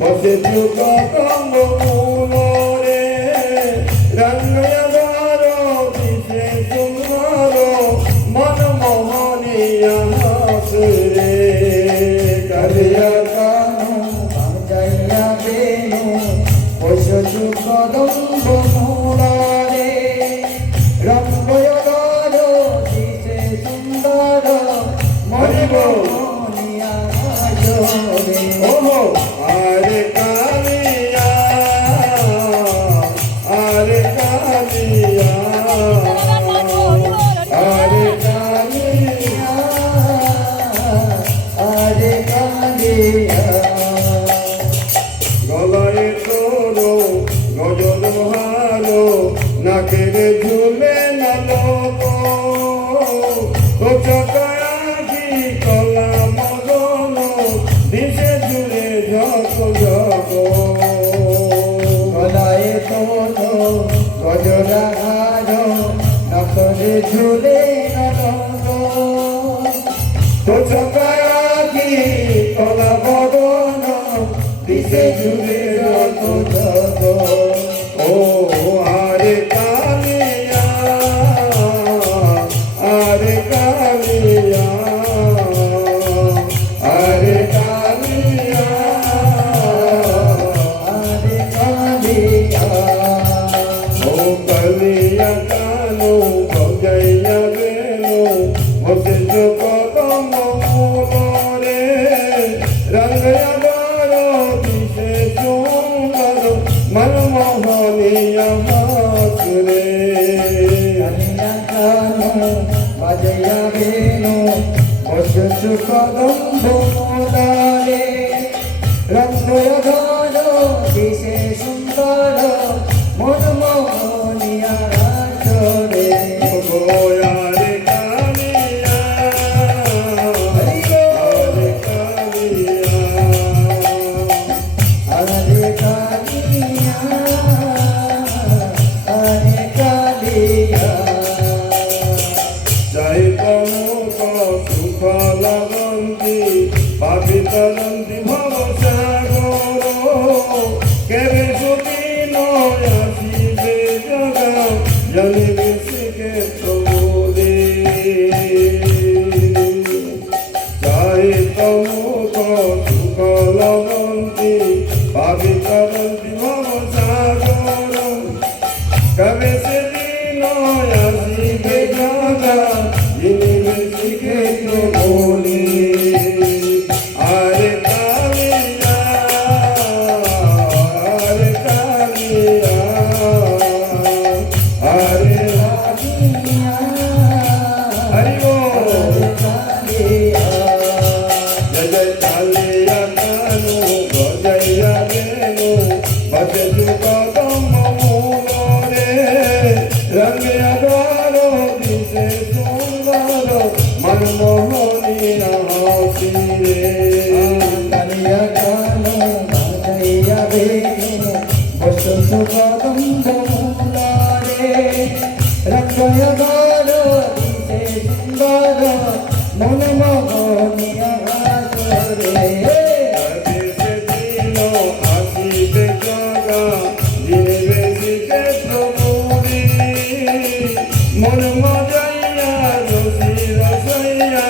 বসে চুপ কমরে রঙ্গয়ার দিশে সুন্দর মনমোহনিয়া সুরে কালিয়া কানু বাজাইয়া বেনু বসে চুপ কমরে রঙ্গয়ার দিশে সুন্দর মনমোহনিয়া সুরে ওহো আরে কালিয়া আরে কালিয়া আরে কালিয়া আরে কালিয়া গলায় তোরো গজল ভালো নাকের ঝুলে নালো তো চকায়াকি কলা মদন দিশে ঝুলে ঝক ঝক গলায় তোরো গজল ভালো নাকের ঝুলে নালো তো চকায়াকি কলা মদন দিশে ঝুলে ঝক ঝক ও আরে কালিয়া আরে কালিয়া আরে কালিয়া আরে কালিয়া ও কালিয়া কানু বজাইয়া বেনু বসে কদম মূলরে রঙ্গয়া দিশে সুন্দর মনমোহনিয়া সুরে কালিয়া কানু বাজাইয়া বেনু বসে কদম মূলরে রঙ্গয়া দিশে সুন্দর মনমোহনিয়া সুরে গোয়ারে কালিয়া আরে কালিয়া আরে কালিয়া আরে কালিয়া জয় তমুক সুখ লাগন্তি পাবিতরন্তি ভব সাগর কেবে সুদিন আসিবে জগা জানিবে শিখে প্রবোধে জয় তমুক সুখ লাগন্তি পাবিতরন্তি ভব সাগর কবে সেদিন আসিবে জগা জানিবে শিখে প্রবোধে আরে কালিয়া আরে কালিয়া আরে কালিয়া হরি বল কালিয়া জয় জয় কালিয়া কানু বজাইয়া বেনু বসে কদম মূলরে রঙ্গয়া দ্বার দিশে সুন্দর মনমোহনিয়া সুরে কালিয়া কানু বজাইয়া বেনু বসে কদম মূলরে রঙ্গয়া দ্বার দিশে সুন্দর মনমোহনিয়া সুরে দিশে দিন আসিবে জগা জিনিবে শিখে প্রভুরি মন মজাইয়া রসি রসাইয়া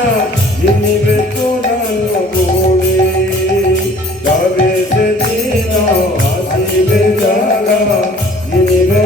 জিনিবে তোরান গোরে তবে সেদিন আসিবে জগা জিনিবে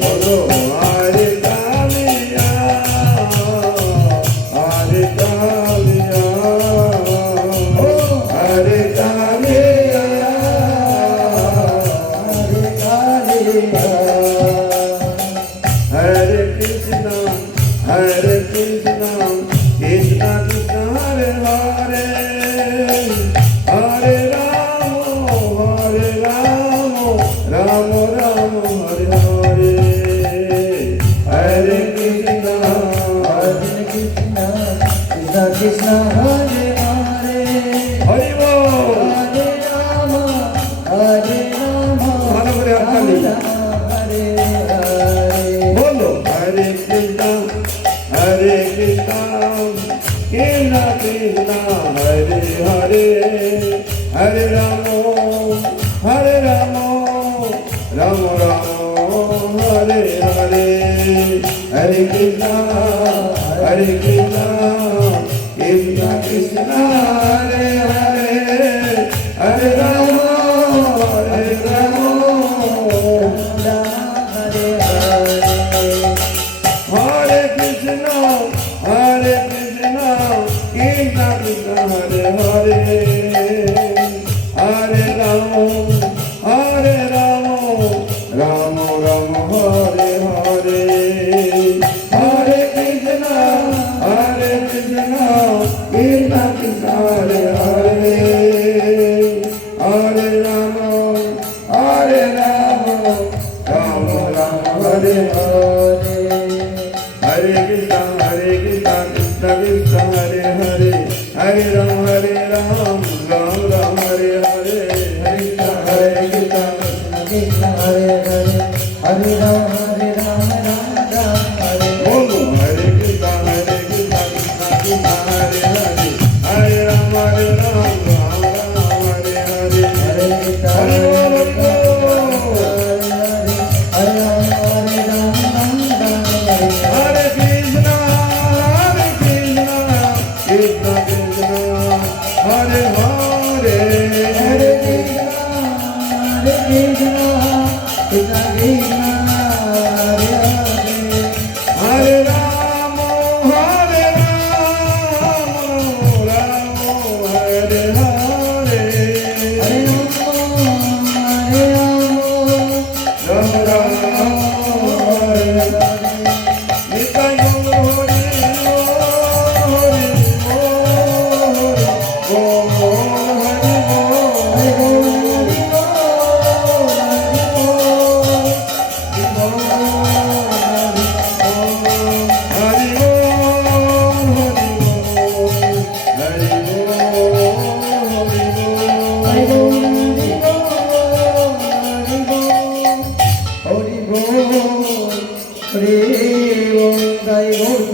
বলো হরে কালিয়া হরে কালিয়া হরে কালিয়া Hare Krishna, Hare Krishna, Krishna Krishna, Hare Hare, Hare Rama, Hare Rama, Rama Rama, Hare Hare, Hare Krishna, Hare Krishna, Krishna Krishna, Hare Hare, Hare Bol, Hare Rama, Hare Rama, ভালো করে হাততালি। Hare Hare. বলো হরে কৃষ্ণ হরে Krishna Krishna Krishna Hare Hare Hare Ram Ram Ram Hare Hare Hare Krishna Krishna Krishna Hare Hare Hare Ram Hare Krishna, Hare Krishna, Krishna Krishna, Hare Hare, Hare Rama, Rama Rama, Hare Hare, Hare Krishna, Krishna Krishna, Hare Hare, Hare Rama, Rama Rama, Hare Hare. Hare Krishna, Krishna Krishna, Hare Hare, Hare Ram, Ram Ram, Hare Hare, Hare Krishna, Krishna Hare Hare, Hare Ram, Ram Ram, Hare Bolo, Hare Krishna, Krishna Krishna, Hare Hare, Hare Ram, Ram Ram, Hare Hare, Hare Krishna, Hare Bolo, Hare Ram, Ram Ram, Hare Hare Krishna, Krishna Krishna, Hare Hare, Hare Krishna, Krishna Krishna, Hare Hare. Hare Rama, Rama Hare Hare, Hare Rama, Rama Rama Hare Hare. Nitai Gaura Hare Hare, Bol Hare Bol, Hare Bol, Hare Bol, Hare Bol,